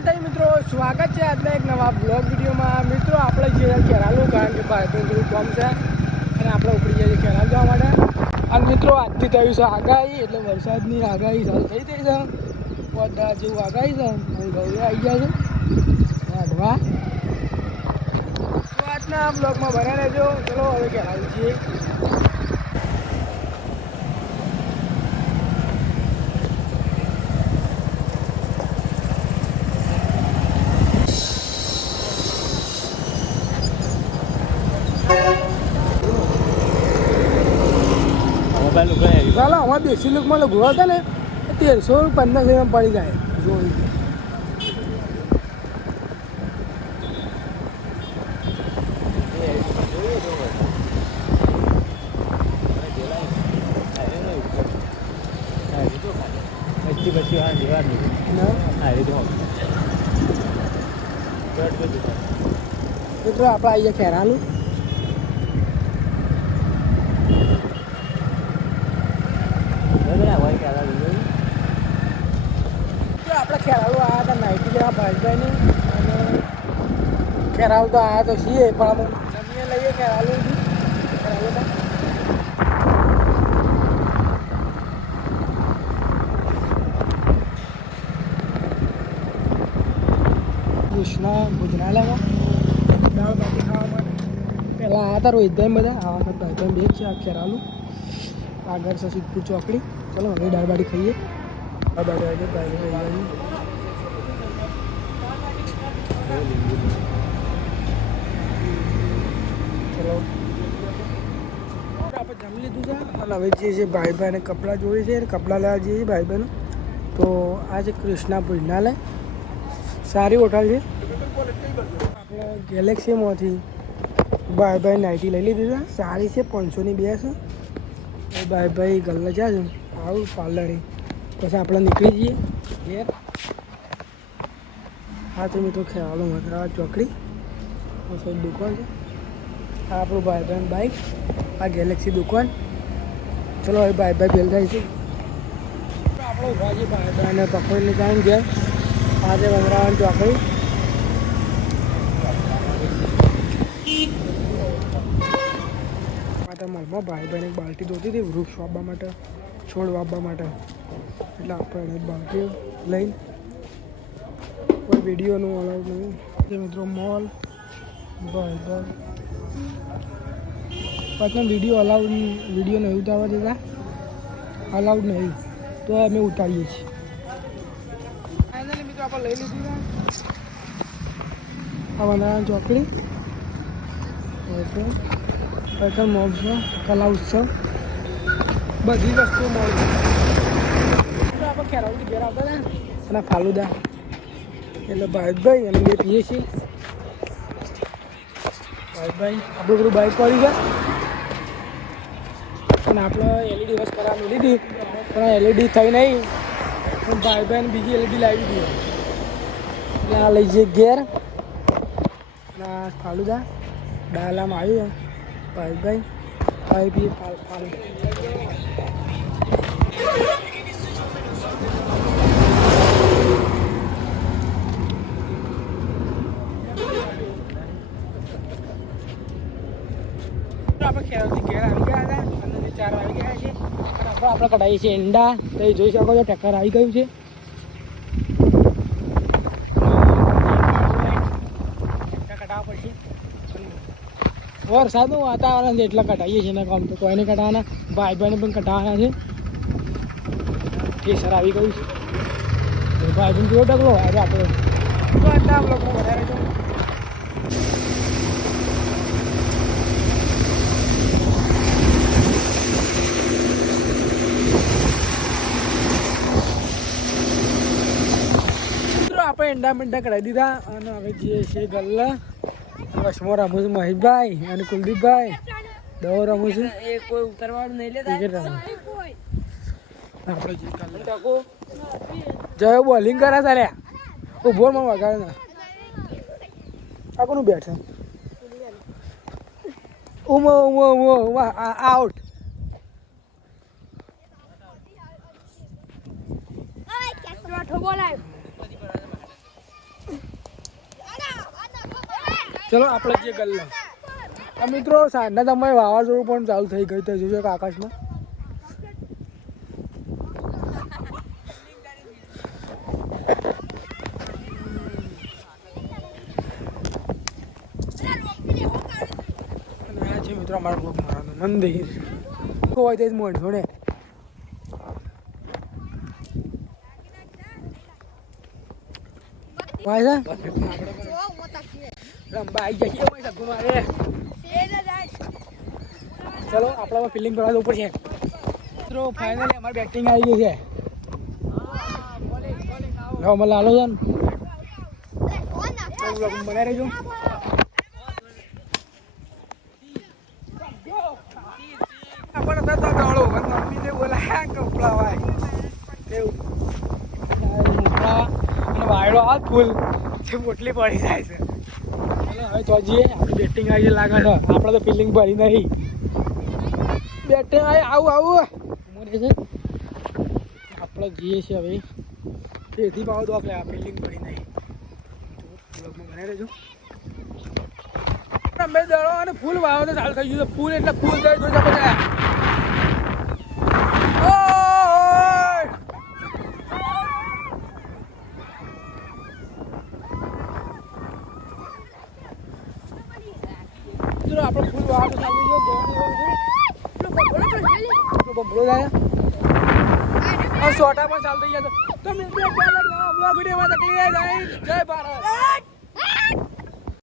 માતાજી મિત્રો, સ્વાગત છે આજના એક નવા બ્લોગ વિડીયોમાં. મિત્રો આપણે જે કેરાલું, કારણ કે ભાઈબંધ થોડું કામ છે અને આપણે ઉપડી જઈએ કેરાલ જવા માટે. અને મિત્રો આજથી થયું છે આગાહી, એટલે વરસાદની આગાહી ચાલુ થઈ ગઈ છે. બધા જેવું આગાહી છે અને ગૌરી આવી ગયા છે વાઢવા. તો આજના બ્લોગમાં બન્યા રહેજો. ચલો હવે કેરાલ છીએ. ચાલો અમારા દેશી લુકમાં લઘુ હતા ને 1300-1500 પડી જાય જોઈ. મિત્રો આપણે આવીએ ખેરાલું. આપણે ખેરાલુ આવ્યા હતા નાઇટી લેવા ભાઈભાઈને, અને ખેરાલુ તો આવ્યા તો છીએ પણ અમે જમીએ લઈએ ખેરાલુ કૃષ્ણ ભોજનાલયમાં દાળ બાટી ખાવા માટે. પહેલાં આવ્યા હતા રોહિતભાઈ બધા, આવા હતા ભાઈભાઈ બે જ છે. આ ખેરાલુ આગળ છે સિદ્ધપુર ચોકડી. ચલો હવે દાળ બાટી ખાઈએ. દાળ બાટી આવી ભાઈ ચલો આપણે જમી લીધું છે અને હવે જે છે ભાઈભાઈને કપડાં જોઈએ છે, કપડાં લેવા જઈએ ભાઈભાઈનું. તો આ છે કૃષ્ણા ભોજનાલય, સારી હોટલ છે. આપણે ગેલેક્સીમાંથી ભાઈ નાઇટી લઈ લીધી છે, સારી છે, 500ની 2 છે. ભાઈ ગલ્લા જ્યાં છે આવું પાર્લરે, પછી આપણે નીકળી જઈએ ઘેર. હા તો મિત્રો ખેરાલુ મથરા ચોકડી દુકાન છે. આ આપણું ભાઈ બાઈક, આ ગેલેક્સી દુકાન. ચલો હવે ભાઈ ભેલ થાય છે. આપણે ઉભા છીએ ભાઈને પકડીને જાય ઘેર. આ છે વમરાવન ચોકડી. મળમાં ભાઈભાઈને એક બાલ્ટી ધોતી હતી વૃક્ષ વાવવા માટે, છોડ વાવવા માટે, એટલે આપણે બાલ્ટીઓ લઈને કોઈ વિડીયોનું અલાઉડ નહીં. જે મિત્રો મોલ ભાઈ પાછળ વિડીયો નહીં ઉતારવા દેતા, અલાઉડ નહીં, તો અમે ઉતારીએ છીએ. ફાઇનલી મિત્રો આપણે લઈ લીધી આ વનારાયણ ચોકડી. પેટ્રોલ મોલ છે, કલા ઉત્સવ, બધી વસ્તુઓ મળે છે. આપણે ખેરાલુથી ઘેર આવતા હતા અને ફાલુદા, એટલે ભાઈ અને બે પીએ છીએ. ભાઈ આપણું બધું બાઇક પડી ગયા અને આપણે LED વસ્ત કરાવી લીધી, પણ LED થઈ નહીં. ભાઈ બીજી LED લાવી દીધી, એટલે આ લઈ જઈએ ઘેર. અને આ ફાલુદા ડાલામાં આવ્યું ભાઈ બી ફાલ આપણે ખેરાલથી ઘેર આવી ગયા હતા અને 4 આવી ગયા છે. અને આપણે કઢાઈએ છીએ ઈંડા. તો એ જોઈ શકો છો ટ્રેક્ટર આવી ગયું છે. કઢાવવા પડશે, વરસાદનું વાતાવરણ છે એટલે કઢાઈએ છીએ ને. કામ તો કોઈને કઢાવાના, ભાઈભાઈને પણ કઢાવાના છે. કેસર આવી ગયું છે. ભાઈબંધ કેવો ડગલો આજે આપણે તો આજના બ્લોગમાં વધારે છે. આપણે ઈંડા કઢાવી દીધા અને હવે જઈએ છીએ ગલ્લા. વસમો રમું છું મહેશભાઈ અને કુલદીપભાઈ, દવો રમું છું. કોઈ ઉતરવાળું નહીં લેતા આપણે જયો બોલિંગ કરે તારે ઉભો માં વગાડે ના. આ કોનું બેટ છે? આઉટ. ચલો આપણે જે ગલ્લો મિત્રો સાંજના તમે વાવાઝોડું પણ ચાલુ થઈ ગયું તો જોજો કે આકાશમાં છે મિત્રો અમારા બ્લોક મારાનું મંદિર હોય તે જ મોડ જોડે ભાઈ રંબા આવી જઈએ ભાઈ સગુન મારે ચલો આપણામાં ફિલિંગ કરવા ઉપર છે મિત્રો ફાઇનલી અમારી બેટિંગ આવી ગઈ છે મને લાલો છે ને બનાવી રહેજો મમ્મીને બોલાયા કપડા ભાઈ એવું વાયડો હાથ ફૂલ જે પોટલી પડી જાય છે હવે તો જઈએ આપણી બેટિંગ આવી લાગે છે આપણે તો ફિલિંગ ભરી નહીં બેટિંગ આવી આવું મને છે આપણે જઈએ છીએ હવે તેથી પાવ તો આપણે આ ફિલિંગ ભરી નહીં બનાવી રહેજો અમે દડો અને ફૂલ વાવો તો ચાલુ થઈ ગયું ફૂલ એટલે ફૂલ થઈ જોજો બધા આપણે ફૂલ વાવ ચાલુ બબડો જાય સોટા પણ ચાલુ થઈ ગયા તો મિત્ર વિડીયોમાં તકલીફ જય ભારત.